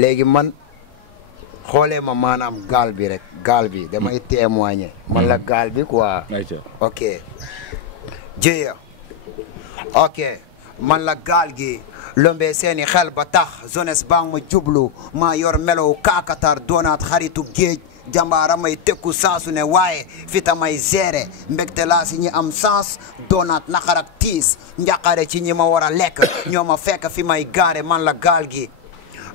léegi man xoolee ma maanaam gaal bi rek gaal bi damay témoigner man la gaal bi quoi ok jéya ok man la gaal gi lombe seeni xel ba tax jeunesse baa ma jublu maa yor melow kaakatar doonaat xaritu géej jàmbaara may tekku saasu ne waaye fi tamay gérer mbégte laa si ñi am sens doonaat naqar ak tiis njàqare ci ñi ma war a lekk ñoo ma fekk fi may gaare man la gaal gi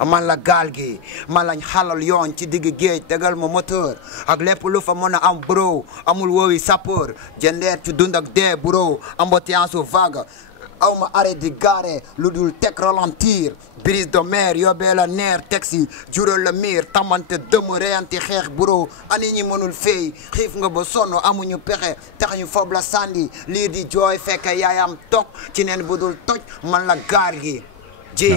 man la gaal gi man lañ xalal yoon ci digg géej tegal ma moteur ak lépp lu fa mën a am bro amul woowi sapeur jëndeer ci dund ak dee bro embouteillage vague aw ma arrêt di gaare lu dul teg ralentir brise de mer yóbbee la neer taxi jural la miir tamante dëmm reyanti xeex buro ani ñi mënul fay xiif nga ba sonn amuñu pexe tax ñu fob la sandi lii di jooy fekk yaayam toog ci neen bu dul toj man la gaal gi ji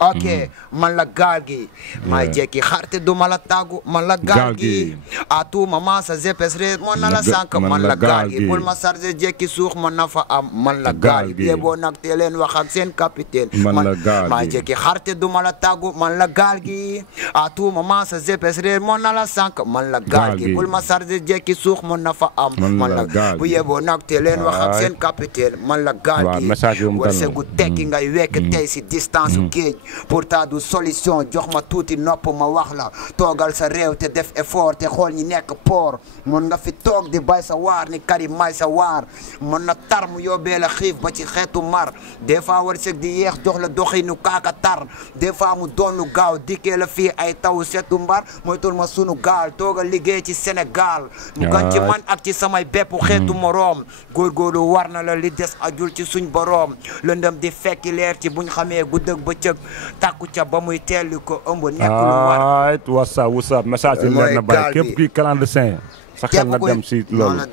ok man la gaal gi may jekki xarte du ma la tàggu man la gaal gi à tout moment sa GPS réer mën na la sànq man la gaal gi bul ma chargé jekki suux mën na fa am man la gaal gi boo nag te leen wax ak seen capitaine man may jekki xarte du ma la tàggu man la gaal gi à tout moment sa GPS réer mën na la sànq man la gaal gi bul ma chargé jekki suux mën na fa am man la bu yeboo nag te leen wax ak seen capitaine man la gaal gi wërsëgu tekki ngay wekk tey si distance su géej pourtant du solution jox ma tuuti nopp ma wax la toogal sa réew te def effort te xool ñi nekk port mën nga fi toog di bay sa waar ni Karim may sa waar mën na tar mu yóbbee la xiif ba ci xeetu mar des fois wërsëg di yeex jox la doxinu kaaka tar des fois mu doon lu gaaw dikkee la fii ay taw setu mbar mooy tul ma sunu gaal toogal liggéey ci Sénégal mu gan ci man ak ci samay bépp xeetu moroom góorgóorlu war na la li des ajul ci suñ boroom lëndëm di fekki leer ci buñ xamee dëgg ba cëg tàkku ca ba muy teeli ko ëmb nekk lu war whatsapp message yi leer na bàyyi képp kuy clandestin sa xel na dem si loolu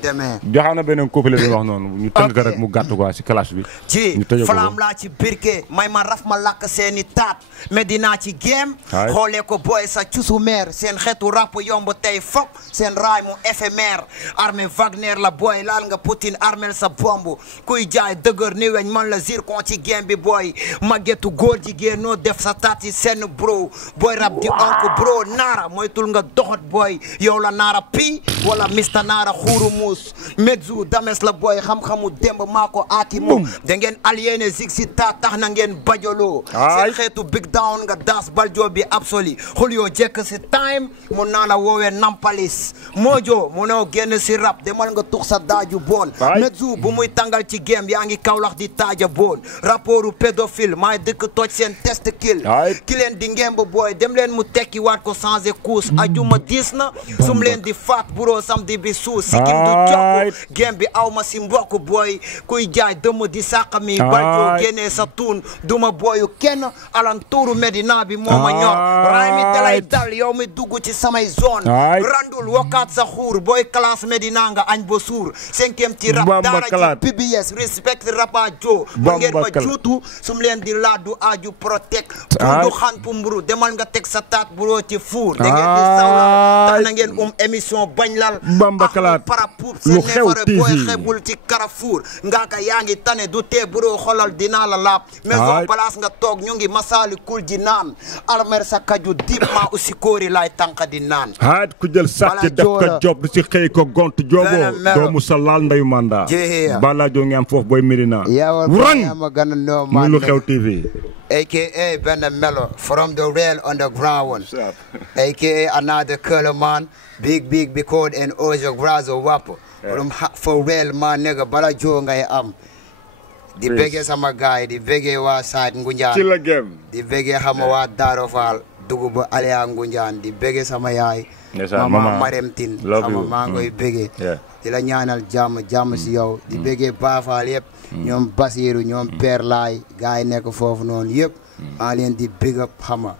joxaa na beneen couple bi wax noonu ñu tënk ko rek mu gàtt quoi si classe bi ci flaam laa ci birke may ma raf ma lakk seeni taat Medina ci game xoolee ko booy sa cusu meer seen xeetu rap yomb tey fop seen raay mu éphémère armée Wagner la booy laal nga Poutine armel sa bomb kuy jaay dëgër ni weñ man la zircon ci game bi booy maggetu góor jigéen noo def sa taat yi seen bro booy rap di onk bro Nara mooy tul nga doxat booy yow la Nara pi wala Mr Nara xuuru muus medzu dames la booy xam-xamu démb maa ko aati moom da ngeen aliéné zig si tax na ngeen bajoloo seen xeetu big down nga daas baljo bi absolu xul yoo jekk si time mun naa la woowee nampalis Mojo mu noo génn si rap demal nga tux sa daaju boon medzu bu muy tàngal ci game yaa ngi kawlax di taaja boon rapportu pédophile maay dëkk toj seen test kill ki leen di ngemb booy dem leen mu tekki waat ko changé course ajuma diis na sum leen di faat buro samedi bi suus sikim du jokku game bi aw ma si mbokk booy kuy jaay dëmm di sàqami baljo génnee sa tuun duma booyu kenn alantuuru Medina bi moo ma ñor raay mi dalay dal yow mi dugg ci samay zone randul wokkaat sa xuur booy classe Medina nga añ ba suur 5e ci rap daara ci PBS respect rapa jo ba ngeen ma juutu sum leen di laadu aju protect pour du xan pu mburu demal nga teg sa taat buroo ci fuur da ngeen di sawla tax na ngeen émission bañ lal Bamba Kalaat parapup sa neefare booy xebul ci Carrefour Ngaaka yaa ngi tane du tee buroo xolal dinaa la laab maison place nga toog ñu ngi masaali kul ji naan almer sa kaju dip ma aussi kóori laay tànka di naan ku jël sàcc def ko job du si xëy ko gont jobo doomu sa laal ndayu manda Baladio ngi am foofu booy Medina wurang muy Lu Xew TV aka Ben Melo from the real underground one aka another color man big because and ojo grazo wapo from for real man nigga Baladio ngay am di bëggee sama gaay di bëggee waa Saat Ngunjaan ci la gem di bëggee xama waa Daaro Fall dugub Aliya Ngunjaan di bëggee sama yaay mama Marem Tin sama maa ngoy bëggee di la ñaanal jàmm si yow di bëggee Baafaal yëpp ñoom Basiru ñoom Père Laay gaay nekk foofu noonu yëpp maa leen di big up xama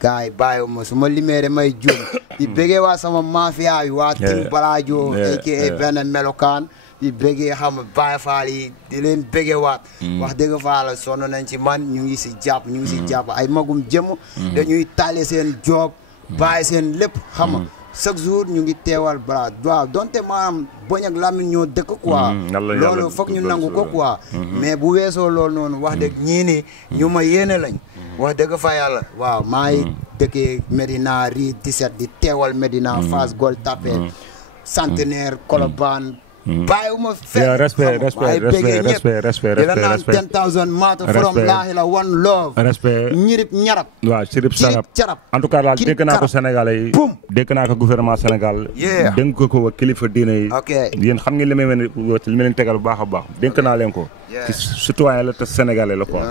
gaay bàyyiwuma su ma limee may juum di bëggee waa sama mafia yi waa Tim Baladio aka benn melokaan di bëggee xam Baay Faal yi di leen bëggee waat wax dëgg faala sonn nañ ci man ñu ngi si jàpp ay magum jëm dañuy taale seen job bàyyi seen lépp xam chaque jour ñu ngi teewal balaa waaw donte maanaam boñ ak Lamine ñoo dëkk quoi loolu foog ñu nangu ko quoi mais bu weesoo loolu noonu wax dëgg ñii ni ñu ma yéene lañ wax dëgg fa yàlla waaw maa ngi dëkkee Medina Rue 17 di teewal Medina Fass Gueule Tapée Centenaire Colobane bàyyiwuma fenn respect di la naan 10,000 maata from laahi la one love respect ñirib ñarab waaw cirib carab en tout cas daal dégg naa ko Sénégalais yi dégg naa ko gouvernement Sénégal dénk ko kilifa diine yi yéen xam ngeen li ma leen tegal bu baax a baax dénk naa leen ko ci citoyen la te Sénégalais la quoi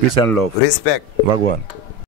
peace and love respect wagwan